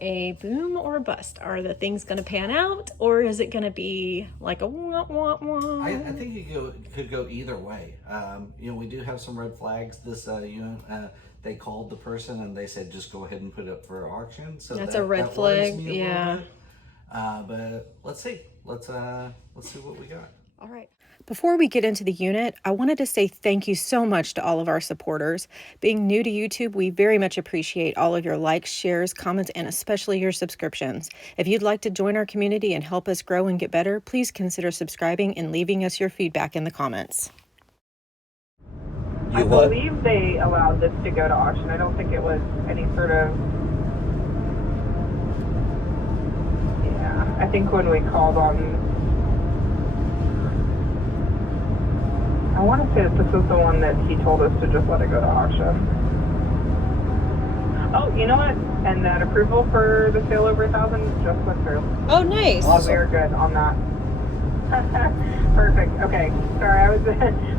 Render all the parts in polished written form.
a boom or a bust? Are the things going to pan out, or is it going to be like a wah, wah, wah? I think it could go either way. We do have some red flags. This unit, they called the person and they said just go ahead and put it up for auction. So That's a red flag. Yeah. But let's see. Let's see what we got. All right. Before we get into the unit, I wanted to say thank you so much to all of our supporters. Being new to YouTube, we very much appreciate all of your likes, shares, comments, and especially your subscriptions. If you'd like to join our community and help us grow and get better, please consider subscribing and leaving us your feedback in the comments. I believe they allowed this to go to auction. I don't think it was any sort of... Yeah, I think when we called on... I want to say that this was the one that he told us to just let it go to auction. Oh, you know what? And that approval for the sale over 1,000 just went through. Oh, nice. Awesome. We're good on that. Perfect. Okay. Sorry, I was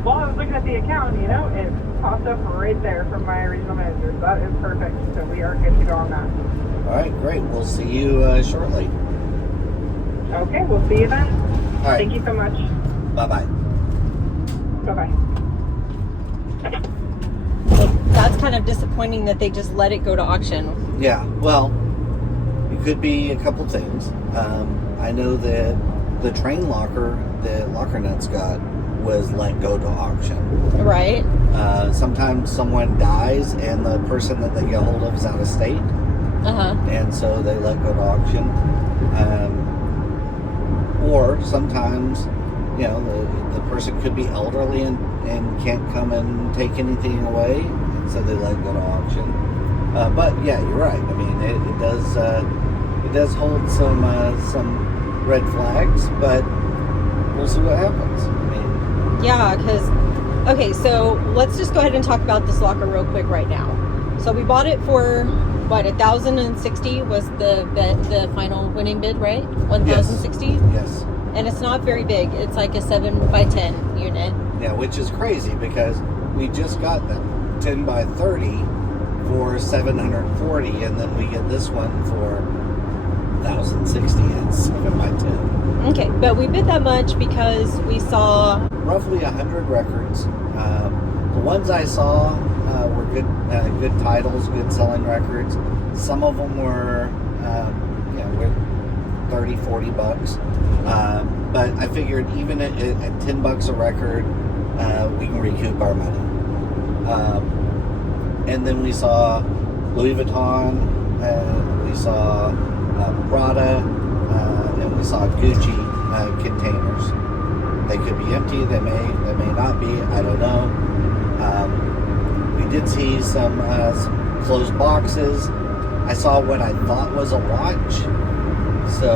while I was looking at the account, it popped up right there from my regional manager. So that is perfect. So we are good to go on that. All right, great. We'll see you shortly. Okay, we'll see you then. All right. Thank you so much. Bye-bye. Bye-bye. Well, that's kind of disappointing that they just let it go to auction. Yeah, well, it could be a couple things. I know that the train locker that Locker Nuts got was let go to auction. Right. Sometimes someone dies and the person that they get hold of is out of state. Uh-huh. And so they let go to auction. Or sometimes, the person could be elderly and can't come and take anything away, so they let go to auction. But yeah, you're right. I mean, it does hold some red flags, but we'll see what happens. I mean, yeah, because okay, so let's just go ahead and talk about this locker real quick right now. So we bought it for what, 1,060 was the final winning bid, right? 1,060. Yes. And it's not very big. It's like a 7x10 unit. Yeah, which is crazy because we just got the 10x30 for 740, and then we get this one for 1,060 and 7x10. Okay, but we bid that much because we saw roughly 100 records. The ones I saw were good titles, good selling records. Some of them were, were 30, 40 bucks. But I figured even at $10 a record, we can recoup our money. And then we saw Louis Vuitton, we saw Prada, and we saw Gucci containers. They could be empty, they may not be, I don't know. We did see some closed boxes. I saw what I thought was a watch. So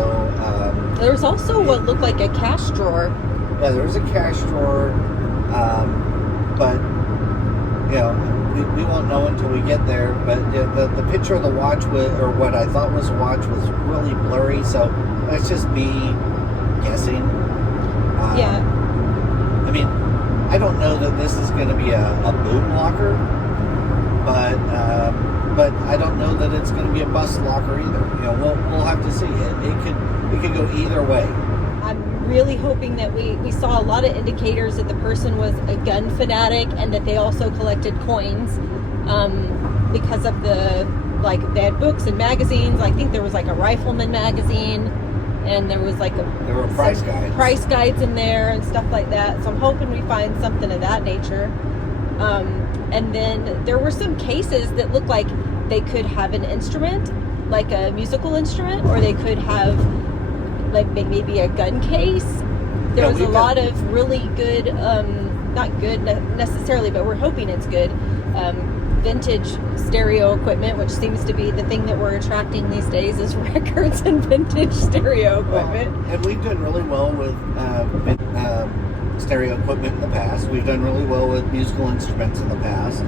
there was also what looked like a cash drawer. Yeah, there was a cash drawer, but we won't know until we get there. But the picture of the watch or what I thought was a watch was really blurry. So let's just be guessing. Yeah. I mean, I don't know that this is going to be a boom locker, but I don't know that it's going to be a bust locker either. We'll have to see. It could go either way. I'm really hoping that we saw a lot of indicators that the person was a gun fanatic and that they also collected coins, because of they had books and magazines. I think there was like a rifleman magazine, and there was there were price guides in there and stuff like that. So I'm hoping we find something of that nature. And then there were some cases that looked like they could have an instrument, like a musical instrument, or they could have like maybe a gun case. There was a lot of really good, not good necessarily, but we're hoping it's good, vintage stereo equipment, which seems to be the thing that we're attracting these days is records and vintage stereo equipment. And we've done really well with stereo equipment in the past. We've done really well with musical instruments in the past.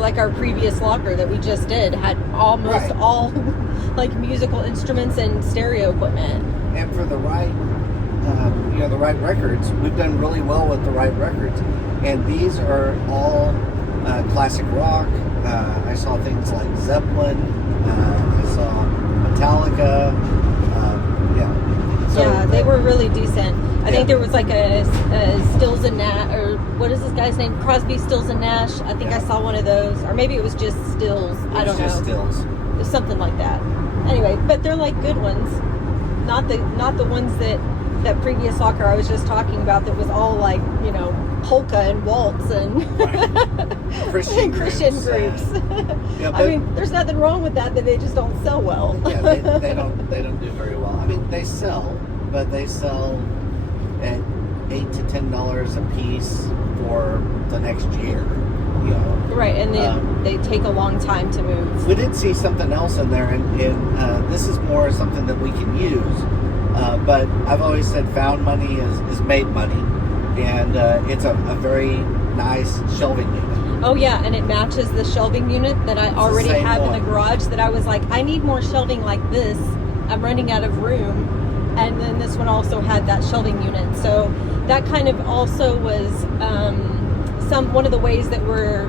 Like our previous locker that we just did had almost all like musical instruments and stereo equipment. And for the right records, we've done really well with the right records. And these are all classic rock, I saw things like Zeppelin. I saw Metallica. Yeah. So yeah, they were really decent. I think there was like a Stills and Nash, or what is this guy's name? Crosby, Stills and Nash. I think I saw one of those, or maybe it was just Stills. I don't know. Just Stills. It was something like that. Anyway, but they're like good ones, not the ones that previous locker I was just talking about that was all like, you know, polka and waltz and Christian groups. Yeah, I mean, there's nothing wrong with that, but they just don't sell well. Yeah, they don't do very well. I mean, they sell, but they sell at $8 to $10 a piece for the next year. You know. Right, and they take a long time to move. We did see something else in there, and this is more something that we can use. But I've always said found money is made money, and it's a very nice shelving unit. Oh yeah, and it matches the shelving unit that I already have in the garage that I was like, I need more shelving like this. I'm running out of room. And then this one also had that shelving unit. So that kind of also was one of the ways that we're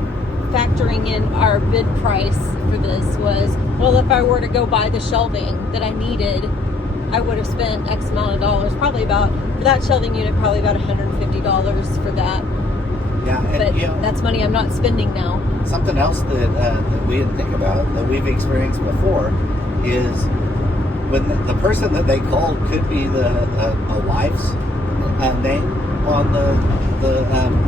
factoring in our bid price for this was, well, if I were to go buy the shelving that I needed, I would have spent X amount of dollars, probably about, for that shelving unit, probably about $150 for that. Yeah, and But you know, that's money I'm not spending now. something else that we didn't think about, that we've experienced before, is when the person that they called could be a wife's name on the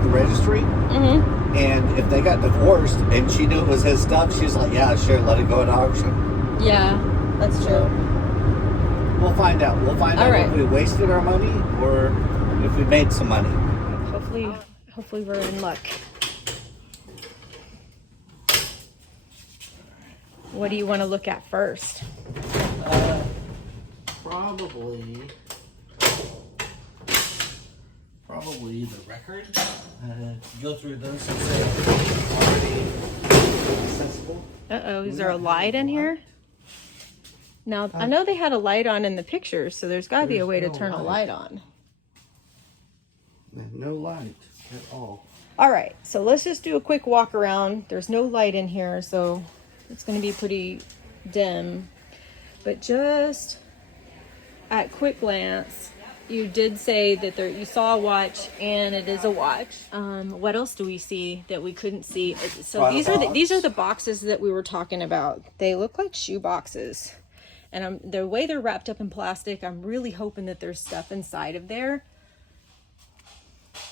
registry. Mm-hmm. And if they got divorced and she knew it was his stuff, she's like, yeah, sure, let it go at auction. Yeah, that's true. So, we'll find out. We'll find out if we wasted our money or if we made some money. Hopefully we're in luck. What do you want to look at first? Probably the record. Go through those and say already accessible. Uh-oh, is there a light in here? Now, I know they had a light on in the pictures, so there's got to be a way to turn a light on. No light at all. All right, so let's just do a quick walk around. There's no light in here, so it's going to be pretty dim. But just at quick glance, you did say that you saw a watch, and it is a watch. What else do we see that we couldn't see? So these are the boxes that we were talking about. They look like shoe boxes, and the way they're wrapped up in plastic, I'm really hoping that there's stuff inside of there.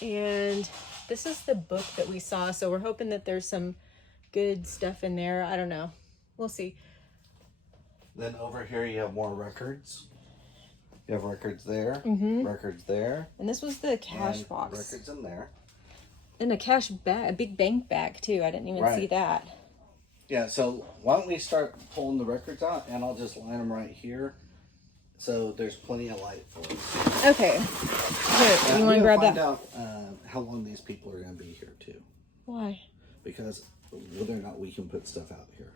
And this is the book that we saw, so we're hoping that there's some good stuff in there. I don't know. We'll see. Then over here you have more records. You have records there, records there. And this was the cash box. Records in there. And a cash bag, a big bank bag too. I didn't even see that. Yeah, so why don't we start pulling the records out, and I'll just line them right here. So there's plenty of light for us. Okay. Here, you want to grab that? Find out how long these people are going to be here too. Why? Because whether or not we can put stuff out here.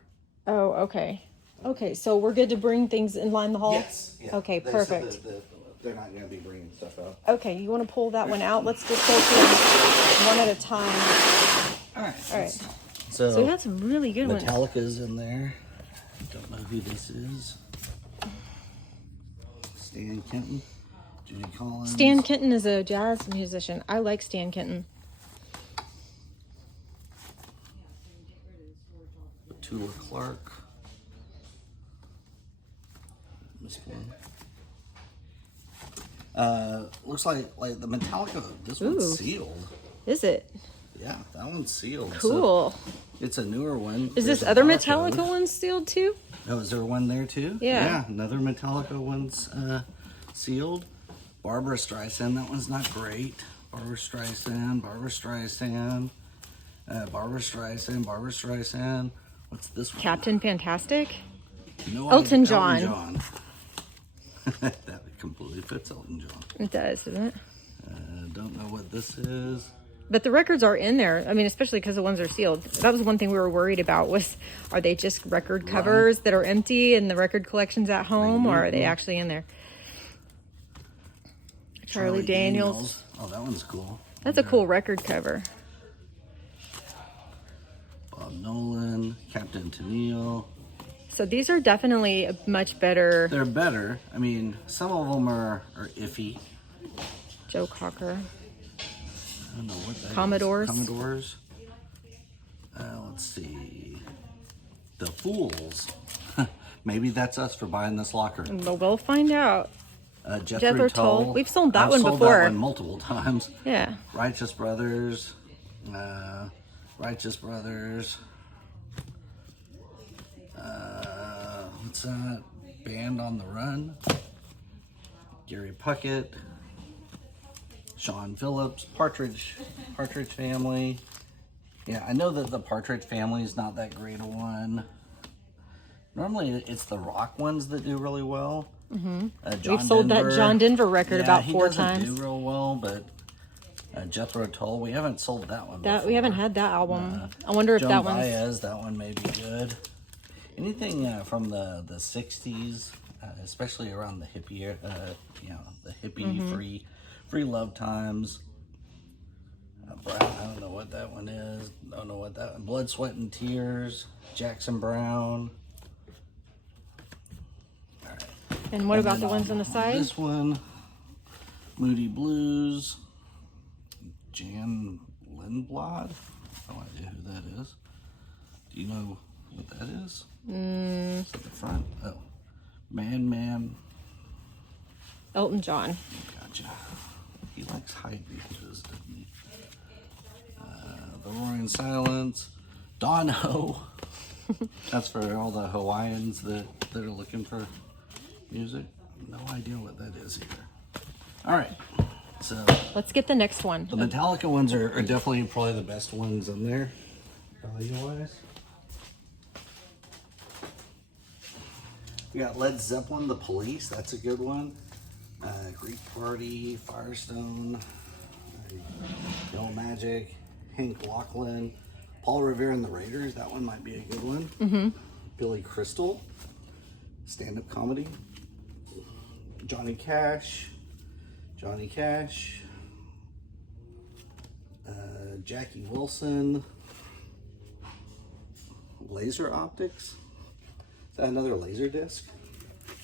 Oh, okay. Okay, so we're good to bring things in line the hall? Yes. Yeah. Okay, They perfect. said that they're not going to be bringing stuff out. Okay, you want to pull that one out? Let's just go through one at a time. All right. All right. So we had some really good ones. Metallica's in there. Don't know who this is. Stan Kenton. Judy Collins. Stan Kenton is a jazz musician. I like Stan Kenton. Tula Clark. This one. Looks like the Metallica. This one's sealed. Is it? Yeah, that one's sealed. Cool. So it's a newer one. Is this other Metallica one sealed too? Oh, is there one there too? Yeah. Yeah, another Metallica one's sealed. Barbara Streisand, that one's not great. Barbara Streisand. What's this one? Captain Fantastic? No Elton idea. John. Elton John. That completely fits Elton John. It does, doesn't it? Don't know what this is. But the records are in there. I mean, especially because the ones are sealed. That was one thing we were worried about was, are they just record covers that are empty and the record collection's at home, or are they actually in there? Charlie Daniels. Oh, that one's cool. That's a cool record cover. Bob Nolan, Captain Tennille. So these are definitely much better. They're better. I mean, some of them are iffy. Joe Cocker. I don't know what that Commodores. is. Commodores. Let's see. The Fools. Maybe that's us for buying this locker. Well, we'll find out. Jethro Tull. We've sold that I've one sold before. That one multiple times. Yeah. Righteous Brothers. Righteous Brothers. What's that? Band on the Run. Gary Puckett. Sean Phillips. Partridge Family. Yeah, I know that the Partridge Family is not that great a one. Normally, it's the rock ones that do really well. Mm-hmm. John We've sold Denver, that John Denver record about 4 times. He doesn't do real well, but Jethro Tull, we haven't sold that one before. We haven't had that album. I wonder if Joan that one's... Baez, that one may be good. Anything from the 60s, especially around the hippie, the hippie free love times. Brown, I don't know what that one is. Don't know what that one. Blood, Sweat, and Tears. Jackson Brown. All right. And what about the ones on the side? This one, Moody Blues. Jan Lindblad. No idea who that is. Do you know what that is? It's at the front. Oh, Man. Elton John. Gotcha. He likes high beaches, doesn't he? The Roaring Silence. Don Ho. That's for all the Hawaiians that are looking for music. No idea what that is either. All right. So let's get the next one. the Metallica ones are definitely probably the best ones in there, value-wise. We got Led Zeppelin, The Police. That's a good one. Greek Party, Firestone, Yellow Magic, Hank Lachlan, Paul Revere and the Raiders. That one might be a good one. Mm-hmm. Billy Crystal, stand-up comedy. Johnny Cash. Jackie Wilson. Laser Optics. Is that another laser disc?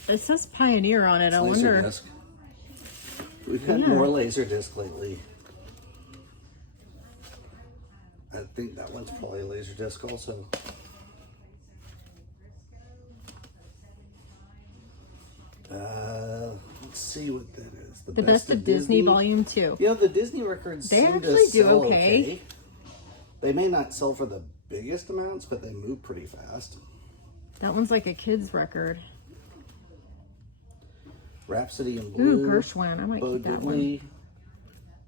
It says Pioneer on it. I Laser wonder. disc. We've had more laser disc lately. I think that one's probably a laser disc also. Let's see what that is. The Best of Disney Volume 2. Yeah, the Disney records They seem actually to do sell okay. They may not sell for the biggest amounts, but they move pretty fast. That one's like a kid's record. Rhapsody in Blue. Ooh, Gershwin. I might Bo keep that Diddley,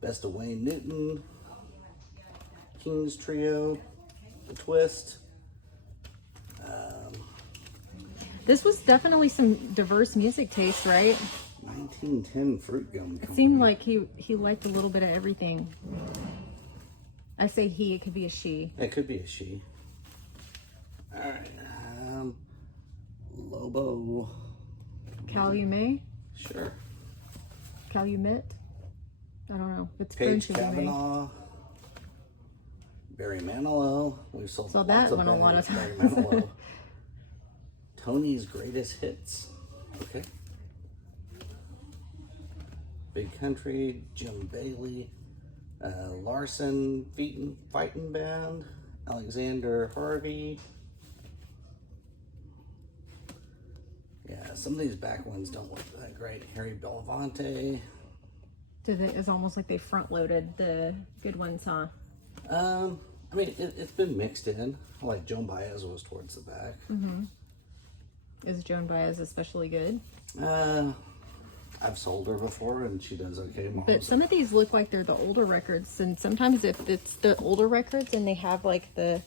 Best of Wayne Newton, King's Trio, The Twist. This was definitely some diverse music taste, right? 1910 Fruit Gum Company. It seemed like he liked a little bit of everything. I say he, it could be a she. It could be a she. All right. Lobo. Calumet? Sure. Calumet? I don't know. It's Paige French. Kavanaugh. Barry Manilow. We've sold So lots that of one a Barry, lot of Barry times. Manilow. Tony's Greatest Hits. Okay. Big Country. Jim Bailey. Larson Fighting Band. Alexander Harvey. Yeah, some of these back ones don't look that great. Harry Belafonte. It's almost like they front loaded the good ones, huh? I mean, it's been mixed in. Like Joan Baez was towards the back. Mm-hmm. Is Joan Baez especially good? I've sold her before, and she does okay. But some of these look like they're the older records, and sometimes if it's the older records and they have like they're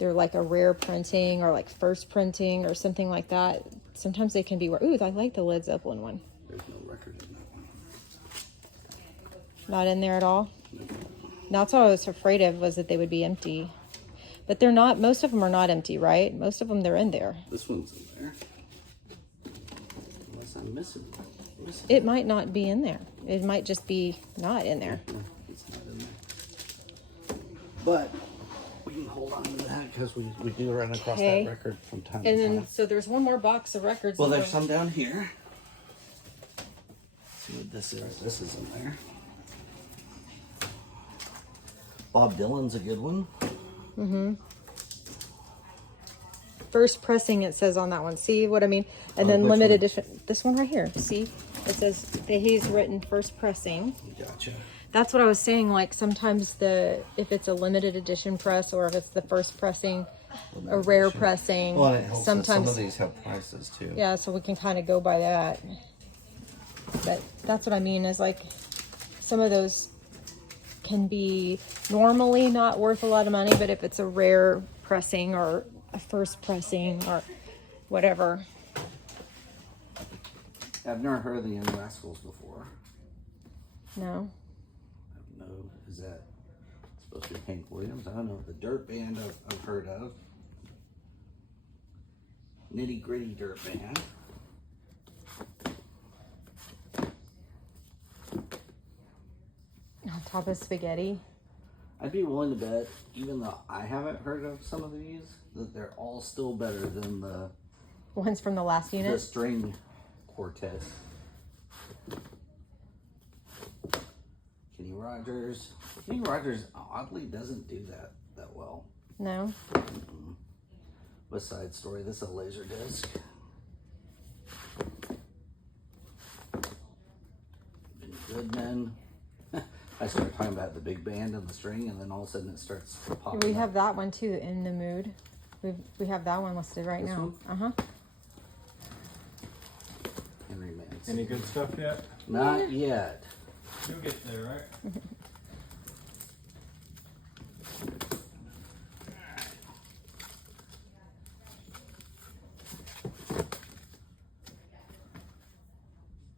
like a rare printing or like first printing or something like that, sometimes they can be. Ooh, I like the Led Zeppelin one. There's no record in that one. Not in there at all. That's what I was afraid of, was that they would be empty. But they're not. Most of them are not empty, right? Most of them, they're in there. This one's in there. Unless I'm missing. It might not be in there. It might just be not in there. No, it's not in there. But We can hold on to that because we do run across Okay. that record from time And to then, time. so there's one more box of records. Well, there's some down here. Let's see what this is. This is in there. Bob Dylan's a good one. First pressing, it says on that one. See what I mean? And Oh, then which limited one? edition. This one right here. See? It says that he's written first pressing. Gotcha. That's what I was saying. Like sometimes if it's a limited edition press or if it's the first pressing, a rare pressing. Well, it helps that sometimes some of these have prices too. yeah, so we can kind of go by that. But that's what I mean is like some of those can be normally not worth a lot of money, but if it's a rare pressing or a first pressing or whatever. I've never heard of the Young Rascals before. No. I don't know. Is that supposed to be Hank Williams? I don't know. The Dirt Band I've heard of. Nitty Gritty Dirt Band. On top of spaghetti. I'd be willing to bet, even though I haven't heard of some of these, that they're all still better than the One's from the last unit. string quartet. Kenny Rogers. Kenny Rogers oddly doesn't do that well. No. West Side Story. This is a laser disc. Benny Goodman. I started talking about the big band and the string, and then all of a sudden it starts popping. We up. have that one too, In the Mood. We have that one listed right This now. one? Henry Manson. Any good stuff yet? Not yet. You'll get there, right?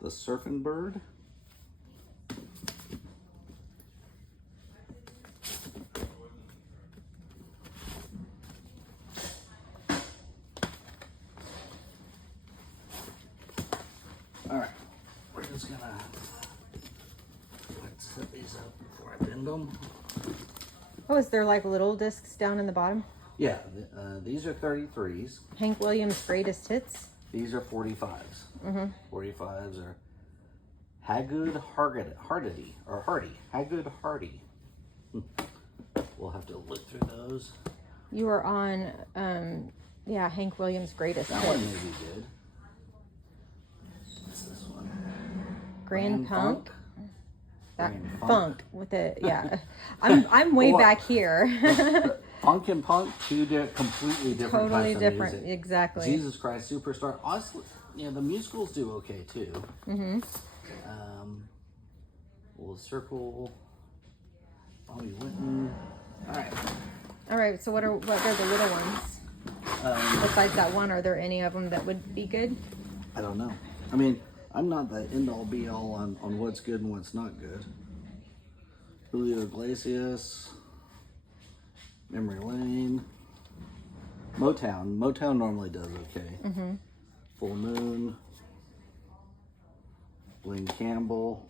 The Surfing Bird. All right, we're just gonna let's set these up before I bend them. Oh, is there like little discs down in the bottom? Yeah, these are 33s. Hank Williams' Greatest Hits. These are 45s. 45s are Haggard Hardy or Hardy. Haggard Hardy. We'll have to look through those. You are on, yeah, Hank Williams' Greatest That Hits. one may be good. What's this one? Grand Punk. That Grand funk with it, yeah. I'm way Well, back here. Funk and Punk, two completely different Totally types of different, music. exactly. Jesus Christ Superstar. Honestly, yeah, the musicals do okay too. We'll circle. Bobby Winton. All right. All right, so what are the little ones? Besides that one, are there any of them that would be good? I don't know. I mean, I'm not the end all be all on what's good and what's not good. Julio Iglesias, Memory Lane, Motown. Motown normally does okay. Full Moon, Blaine Campbell.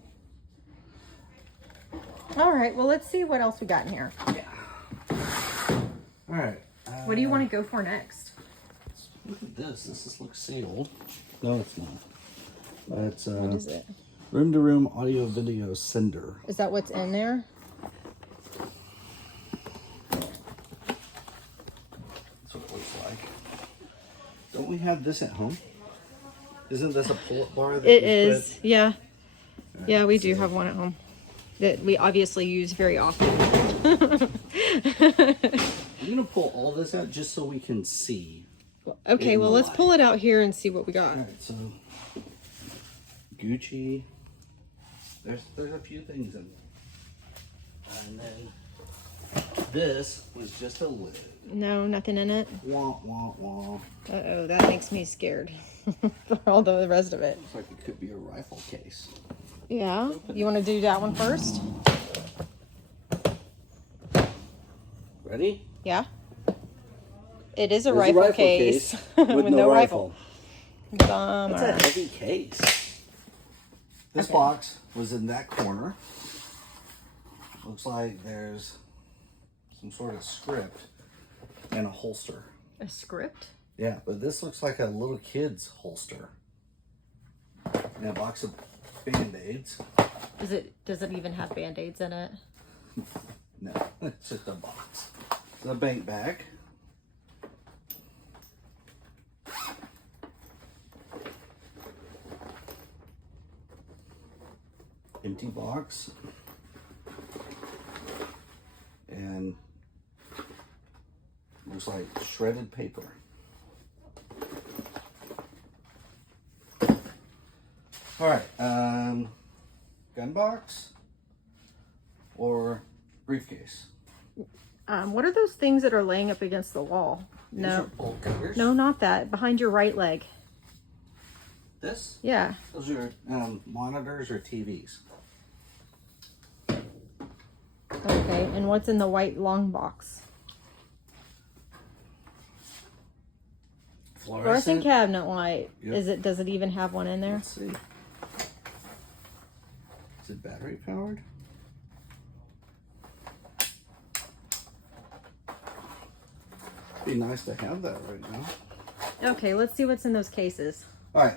All right, well, let's see what else we got in here. Yeah. All right. What do you want to go for next? Look at this. This looks sealed. No, it's not. It's What is it? Room to Room Audio Video Sender. Is that what's in there? That's what it looks like. Don't we have this at home? Isn't this a pull-up bar? That It we is, put- yeah. Yeah, we do have one at home that we obviously use very often. I'm gonna pull all this out just so we can see. Okay, In well, the let's light. pull it out here and see what we got. All right, so Gucci. There's a few things in there, and then this was just a lid. No, nothing in it. Wah wah wah. Uh-oh, that makes me scared for all the rest of it. Looks like it could be a rifle case. Yeah, you want to do that one first? Ready? Yeah. It is a There's rifle case, with with no no rifle. rifle. That's a Bummer. heavy case. This box was in that corner. Looks like there's some sort of script and a holster. A script? Yeah, but this looks like a little kid's holster. And a box of Band-Aids. Does it even have Band-Aids in it? No, it's just a box. It's a bank bag. Empty box. And looks like shredded paper. All right, gun box or briefcase? What are those things that are laying up against the wall? These No. are bolt cutters. No, not that. Behind your right leg. This? Yeah. Those are monitors or TVs. Okay, and what's in the white long box? Fluorescent cabinet light. Yep. Does it even have one in there? Let's see. Is it battery powered? Be nice to have that right now. Okay, let's see what's in those cases. All right,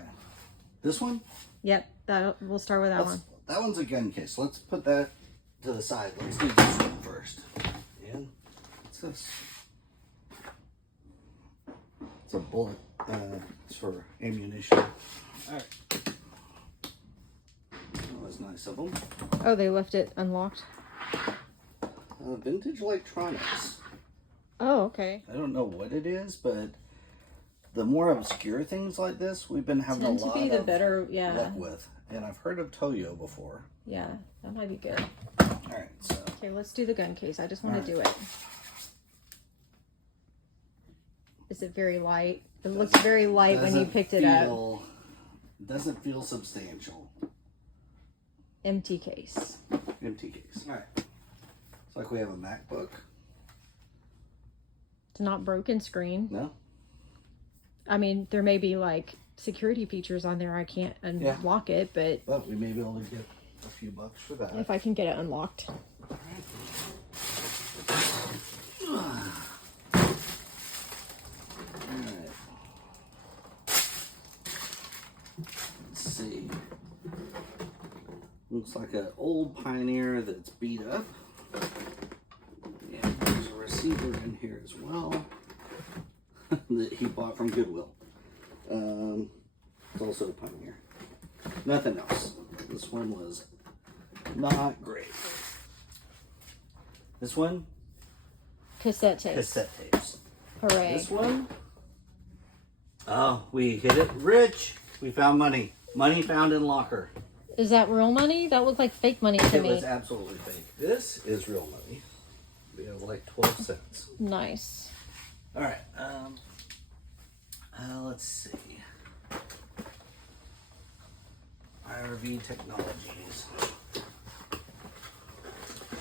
this one. Yep, we'll start with that one. That one's a gun case. Let's put that to the side. Let's do this one first. And what's this? It's a bullet. It's for ammunition. All right. Oh, that's nice of them. Oh, they left it unlocked. Vintage electronics. Oh, okay. I don't know what it is, but the more obscure things like this, we've been having Tend a lot to be the of better, yeah. luck with. And I've heard of Toyo before. Yeah, that might be good. All right, so Okay, let's do the gun case. I just want to All do it. Is it very light? It looks very light when you picked it up. Doesn't feel substantial. Empty case. Empty case. All right. It's like we have a MacBook. It's not broken screen. No? I mean, there may be like security features on there. I can't unlock it, but But we may be able to get a few bucks for that. if I can get it unlocked. Alright. Let's see. Looks like an old Pioneer that's beat up. And there's a receiver in here as well that he bought from Goodwill. It's also a Pioneer. Nothing else. This one was not great. This one, Cassette tapes. cassette tapes. Hooray. This one, oh, we hit it rich. We found money. Money found in locker. Is that real money? That looked like fake money to It me. was absolutely fake. This is real money. We have like 12 cents. Nice. All right. Let's see. IRV Technologies.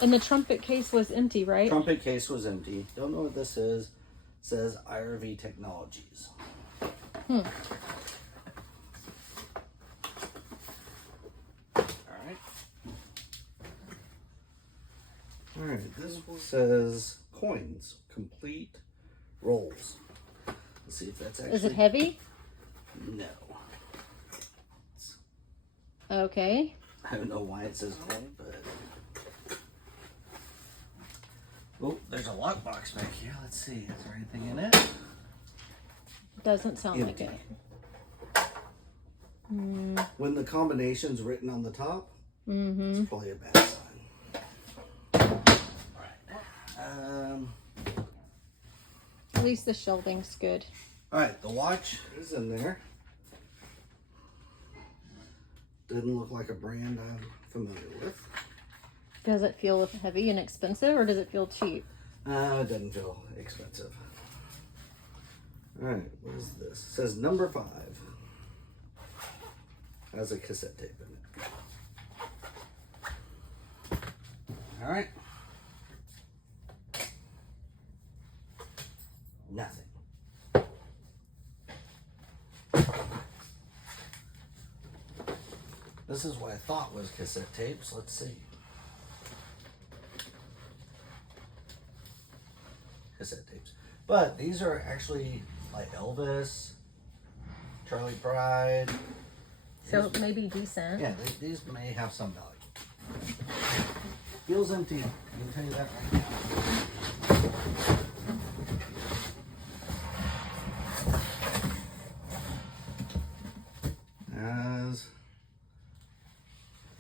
And the trumpet case was empty, right? Trumpet case was empty. Don't know what this is. It says IRV Technologies. All right. All right. This one says coins, complete rolls. Let's see if that's actually. Is it heavy? No. Okay. I don't know why it says coin, but. Oh, there's a lockbox back here. Let's see. Is there anything in it? Doesn't sound Empty. like it. When the combination's written on the top, Mm-hmm. it's probably a bad sign. Alright. At least the shelving's good. Alright, the watch is in there. Doesn't look like a brand I'm familiar with. Does it feel heavy and expensive, or does it feel cheap? It doesn't feel expensive. Alright, what is this? It says number 5. Has a cassette tape in it. Alright. Nothing. This is what I thought was cassette tapes. Let's see. cassette tapes. But these are actually like Elvis, Charlie Pride. So maybe decent. Yeah, these may have some value. Feels empty. I can tell you that right now. Has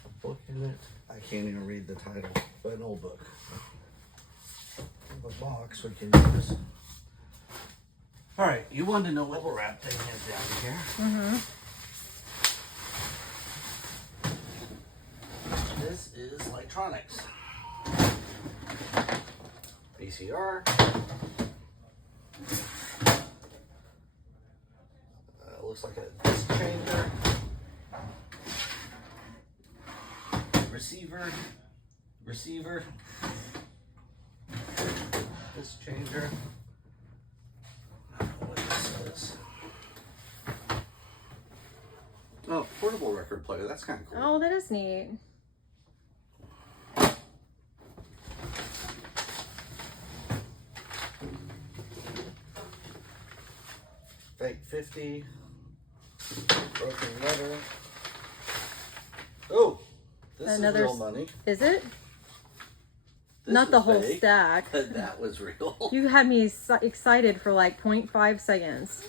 a book in it. I can't even read the title, but an old book. A box we can use. All right, you wanted to know what bubble wrap thing is down here. This is electronics. VCR. Looks like a disc changer. Receiver. Disc changer. I don't know what this is. Oh, portable record player. That's kind of cool. Oh, that is neat. Fake 50. Broken letter. Oh, this Another is real money. Is it? This Not the is whole fake. stack. That was real. You had me excited for like 0.5 seconds.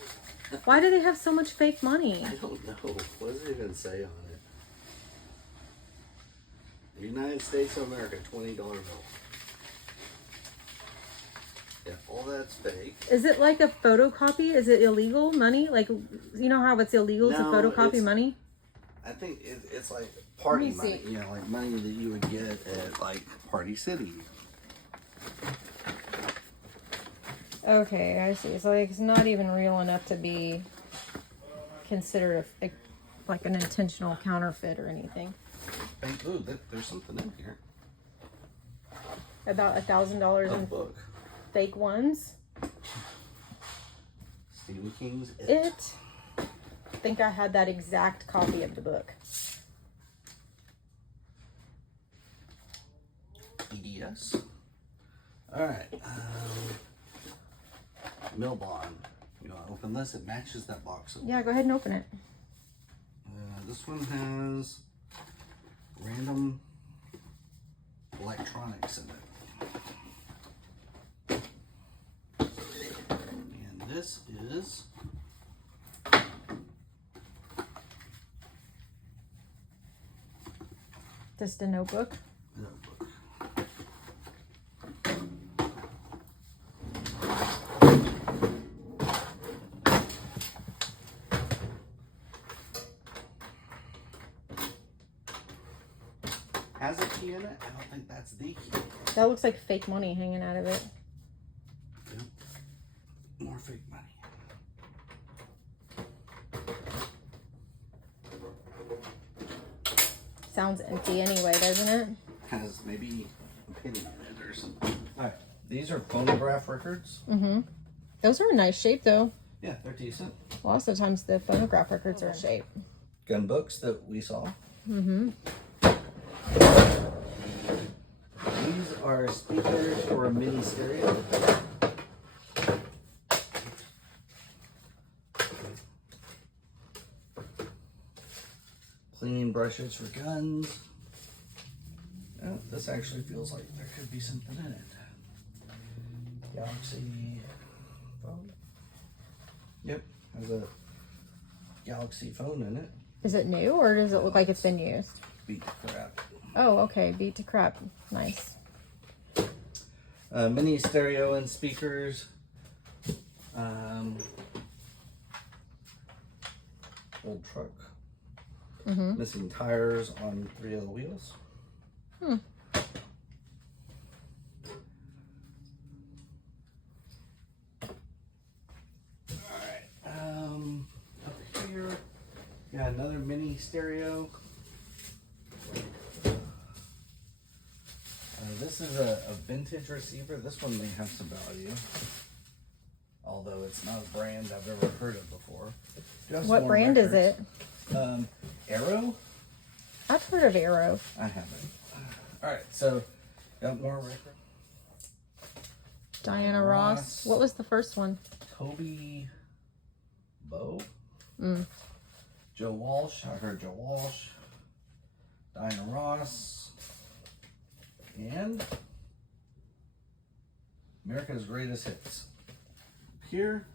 Why do they have so much fake money? I don't know. What does it even say on it? The United States of America, $20 bill. Yeah, all that's fake. Is it like a photocopy? Is it illegal money? Like, you know how it's illegal to No, photocopy it's- money? I think it's like party Let me money. see. You know, like money that you would get at like Party City. Okay, I see. So like, it's not even real enough to be considered like an intentional counterfeit or anything. Ooh, there's something in here. About $1,000 A in book. fake ones. Stephen King's I think I had that exact copy of the book. EDS. All right. Mill bond. You want to open this? It matches that box. Yeah, go ahead and open it. This one has random electronics in it. And this is Just a notebook. notebook. Has a key in it? I don't think that's the key. That looks like fake money hanging out of it. Yep. More fake money. Sounds empty anyway, doesn't it? Has maybe a penny in it or something. Alright, these are phonograph records. Mm-hmm. Those are in nice shape though. Yeah, they're decent. Lots of times the phonograph records are in shape. Gun books that we saw. Mm-hmm. These are speakers for a mini stereo. Cleaning brushes for guns. Oh, this actually feels like there could be something in it. Galaxy phone. Yep, has a Galaxy phone in it. Is it new or does it look like it's been used? Beat the crap. Oh, okay. Beat to crap. Nice. Mini stereo and speakers. Old truck. Mm-hmm. Missing tires on 3 of the wheels. Hmm. Alright. Up here. Yeah, another mini stereo. This is a vintage receiver. This one may have some value. Although it's not a brand I've ever heard of before. Just What more brand is records. it? Arrow? I've heard of Arrow. I haven't. Alright, so got more records. Diana Ross. What was the first one? Toby Bow. Mm. Joe Walsh. I heard Joe Walsh. Diana Ross. And America's Greatest Hits. Here.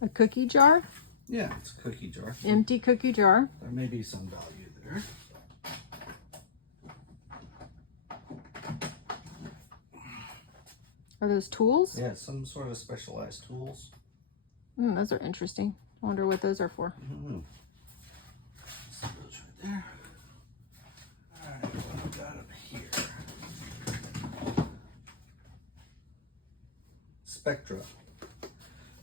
A cookie jar? Yeah, it's a cookie jar. Empty cookie jar. There may be some value there. Are those tools? Yeah, some sort of specialized tools. Those are interesting. I wonder what those are for. I don't know. So those right there. Alright, what we got up here? Spectra.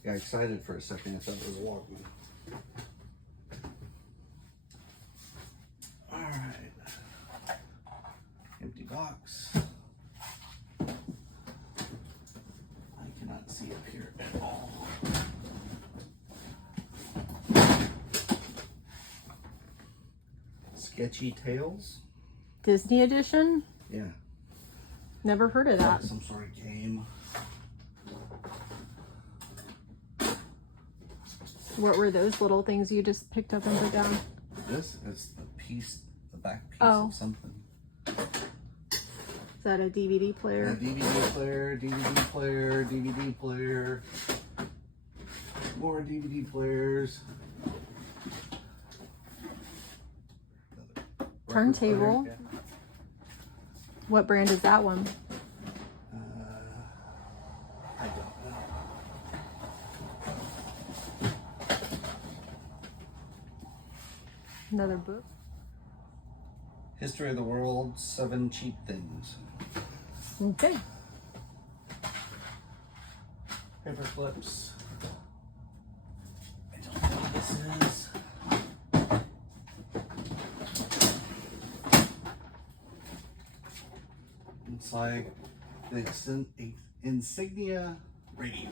Got excited for a second. I thought it was a Walkman. Alright. Empty box. I cannot see up here at all. Sketchy Tales. Disney edition? Yeah. Never heard of that. Some sort of game. What were those little things you just picked up and put down? This is the piece, the back piece Oh. of something. Is that a DVD A player? DVD player, DVD player, DVD player. More DVD players. Record Turntable. player, What brand is that one? yeah. I don't know. Another book? History of the World, 7 Cheap Things. Okay. Paper clips. I don't know what this is. It's like the insignia radio.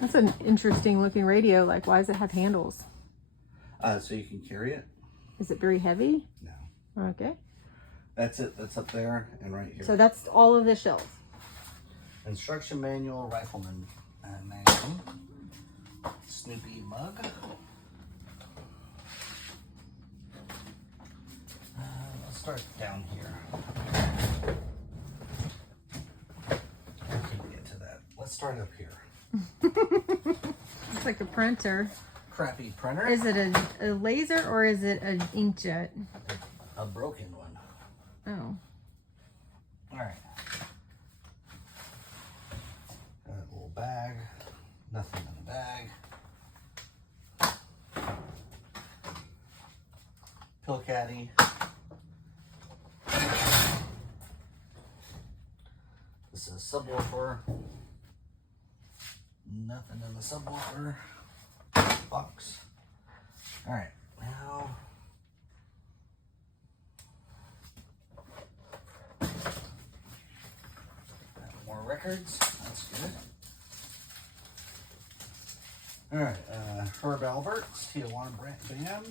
That's an interesting looking radio. Like, why does it have handles? So you can carry it? Is it very heavy? No. Okay. That's it. That's up there and right here. So that's all of the shelves. Instruction manual, rifleman manual, Snoopy mug. Let's start down here. I can't get to that. Let's start up here. It's like a printer. Crappy printer. Is it a laser or is it an inkjet? A broken one. Oh. All right. Got a little bag. Nothing in the bag. Pill caddy. This is a subwoofer. Nothing in the subwoofer box. All right, now more records. That's good. All right, Herb Alberts, Tijuana Band.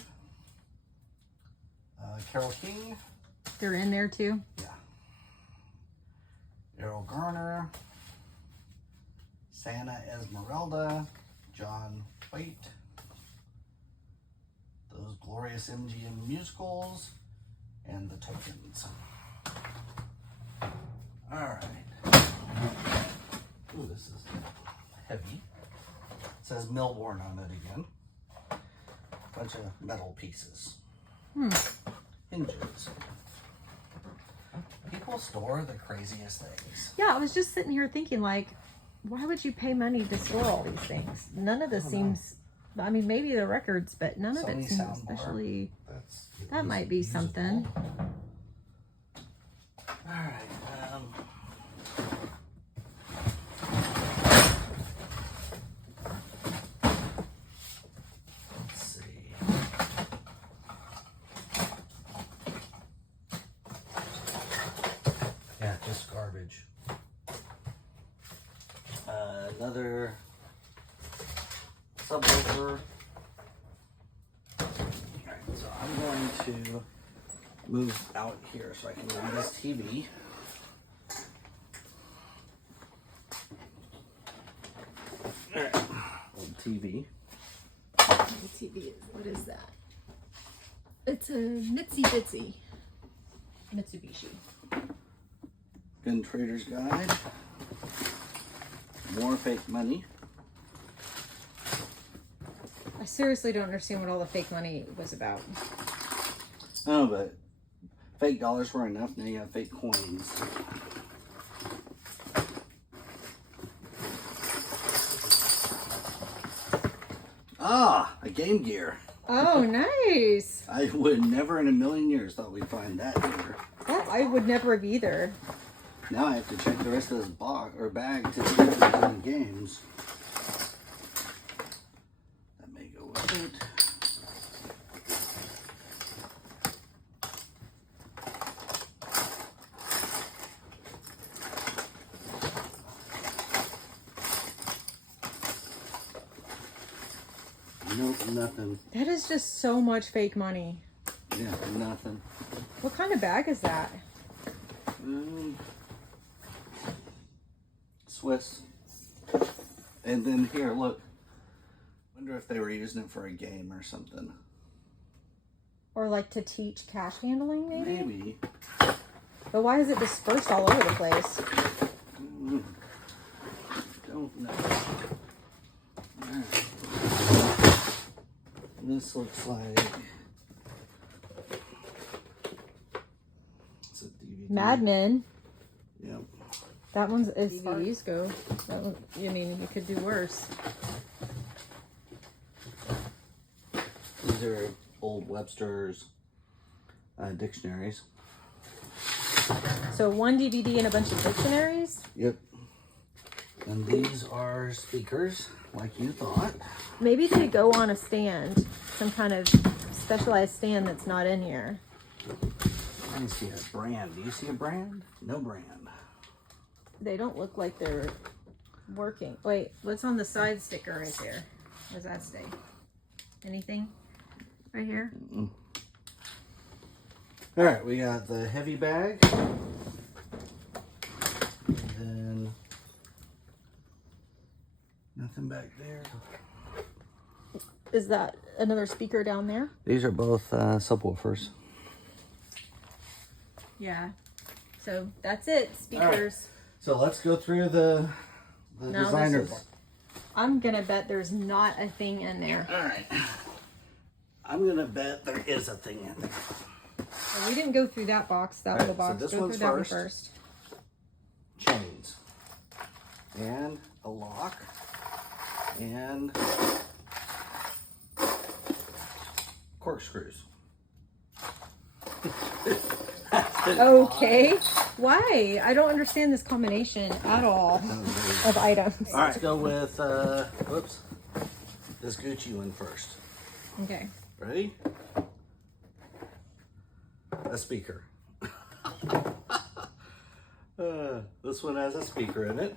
Carole King. They're in there too? Yeah. Errol Garner. Santa Esmeralda. John Waite. Those glorious MGM musicals. And the tokens. Alright. Ooh, this is heavy. It says Melbourne on it again. Bunch of metal pieces. Hinges. People store the craziest things. Yeah, I was just sitting here thinking, like, why would you pay money to store all these things? None of this seems, I mean, maybe the records, but none of it Sony seems soundbar. especially, That's that might be usable. something. Alright, let's see. Yeah, just garbage. Another subwoofer. Alright, so I'm going to move out here so I can run this TV. TV. TV, what is that? It's a Mitzi Bitsy. Mitsubishi. Gun Trader's Guide. More fake money. I seriously don't understand what all the fake money was about. Oh, but fake dollars were enough. Now you have fake coins. Ah, a Game Gear. Oh, nice. I would never in a million years thought we'd find that here. Well, I would never have either. Now I have to check the rest of this box or bag to see if there's any games. That may go with it. Nope, nothing. That is just so much fake money. Yeah, nothing. What kind of bag is that? Swiss. And then here, look. Wonder if they were using it for a game or something. Or like to teach cash handling, maybe? Maybe. But why is it dispersed all over the place? Don't know. Alright. This looks like it's a DVD. Mad Men. Yep. That one's as far as go. That one, I mean, you could do worse. These are old Webster's dictionaries. So one DVD and a bunch of dictionaries? Yep. And these are speakers, like you thought. Maybe they go on a stand. Some kind of specialized stand that's not in here. I didn't see a brand. Do you see a brand? No brand. They don't look like they're working. Wait, what's on the side sticker right there? What does that say? Anything? Right here? All right, we got the heavy bag. And then nothing back there. Is that another speaker down there? These are both subwoofers. Yeah. So that's it. Speakers. So let's go through the No, designer this is- I'm gonna bet there's not a thing in there. All right. I'm gonna bet there is a thing in there. So we didn't go through that box, that little Alright, so box. this Go one's through that one first. first. Chains. And a lock. And corkscrews. Okay. Why? I don't understand this combination at all of items. All right, let's go with, whoops, this Gucci one first. Okay. Ready? A speaker. This one has a speaker in it.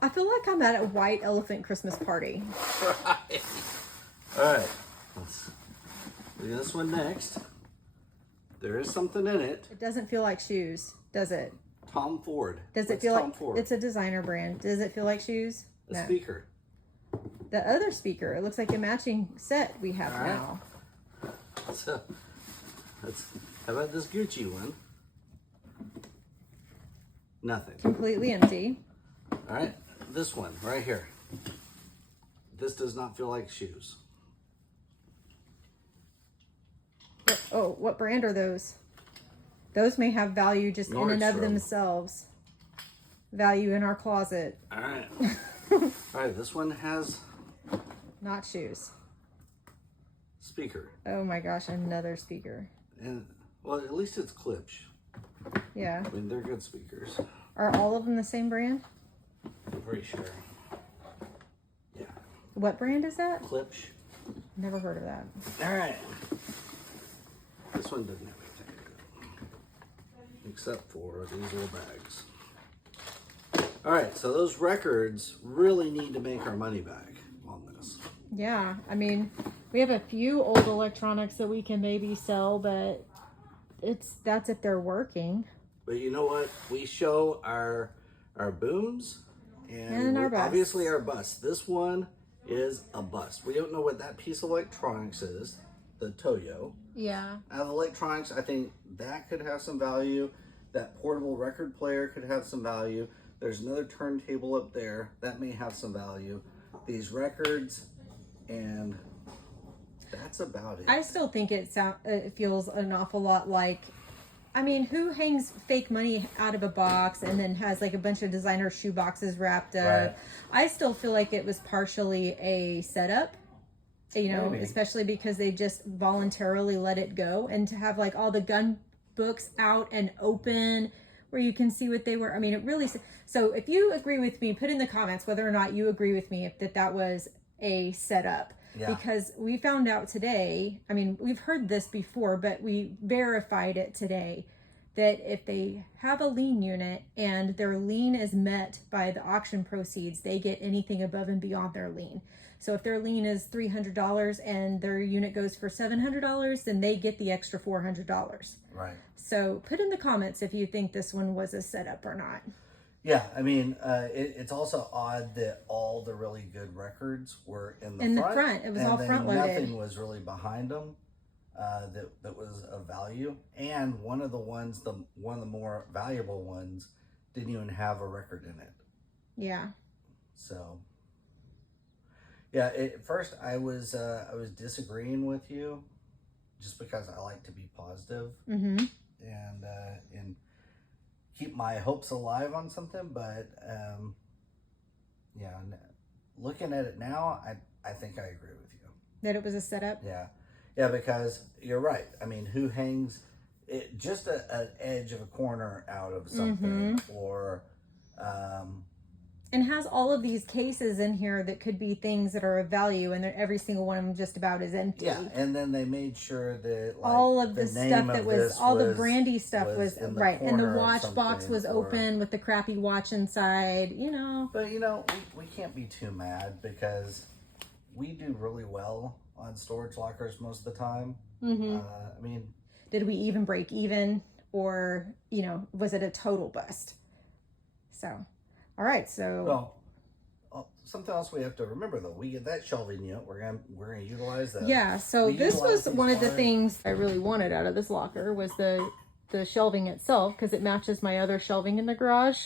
I feel like I'm at a white elephant Christmas party. Right. All right, let's do this one next. There is something in it. It doesn't feel like shoes, does it? Tom Ford. Does it What's feel Tom like Ford? it's a designer brand? Does it feel like shoes? A speaker. The other speaker. It looks like a matching set we have All right. now. So, how about this Gucci one? Nothing. Completely empty. All right, this one right here. This does not feel like shoes. Oh, what brand are those? Those may have value just in and of Nordstrom. themselves. Value in our closet. All right. All right, this one has Not shoes. speaker. Oh my gosh, another speaker. And, well, at least it's Klipsch. Yeah. I mean, they're good speakers. Are all of them the same brand? I'm pretty sure. Yeah. What brand is that? Klipsch. Never heard of that. All right. This one doesn't have anything except for these little bags. All right, so those records really need to make our money back on this. Yeah, I mean, we have a few old electronics that we can maybe sell, but that's if they're working. But you know what? We show our booms and our busts. obviously our bus. This one is a bust. We don't know what that piece of electronics is, the Toyo. Yeah. Out of electronics, I think that could have some value. That portable record player could have some value. There's another turntable up there that may have some value. These records, and that's about it. I still think it feels an awful lot like, I mean, who hangs fake money out of a box and then has like a bunch of designer shoe boxes wrapped up? Right. I still feel like it was partially a setup, you know, Maybe. especially because they just voluntarily let it go, and to have like all the gun books out and open where you can see what they were. I mean, it really, so if you agree with me, put in the comments whether or not you agree with me if that was a setup. Yeah. Because we found out today, I mean, we've heard this before, but we verified it today, that if they have a lien unit and their lien is met by the auction proceeds, they get anything above and beyond their lien. So if their lien is $300 and their unit goes for $700, then they get the extra $400. Right. So put in the comments if you think this one was a setup or not. Yeah, I mean, it's also odd that all the really good records were in the front. It was and all then front loaded. Nothing was really behind them that was of value. And one of the more valuable ones didn't even have a record in it. Yeah. So, yeah. At first, I was disagreeing with you, just because I like to be positive and keep my hopes alive on something. But yeah, looking at it now, I think I agree with you. That it was a setup? Yeah, because you're right. I mean, who hangs it, just an edge of a corner out of something, or and has all of these cases in here that could be things that are of value, and every single one of them just about is empty. yeah, and then they made sure that like, all of the name stuff of that was, this all the brandy stuff was in the right, and the corner or watch box something, was open with the crappy watch inside, you know. But we can't be too mad, because we do really well on storage lockers most of the time. I mean, did we even break even, or was it a total bust? So, all right, so something else we have to remember, though, we get that shelving unit. We're gonna utilize that. yeah. So we this was one of the hard. things I really wanted out of this locker was the shelving itself, because it matches my other shelving in the garage.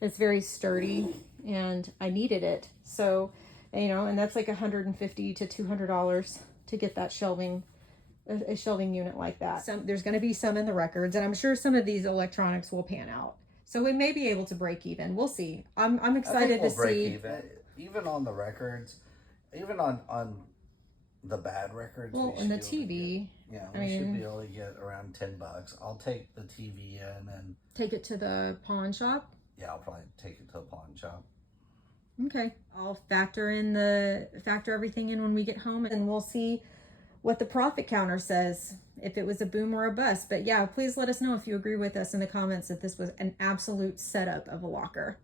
It's very sturdy, and I needed it. So, and that's like $150 to $200 to get that shelving, a shelving unit like that. There's going to be some in the records, and I'm sure some of these electronics will pan out. So we may be able to break even. We'll see. I'm excited to see. Even on the records, even on the bad records. Well, and the TV. We should be able to get around $10. I'll take the TV in and take it to the pawn shop. Yeah, I'll probably take it to a pawn shop. Okay, I'll factor everything in when we get home, and we'll see what the profit counter says, if it was a boom or a bust. But yeah, please let us know if you agree with us in the comments that this was an absolute setup of a locker.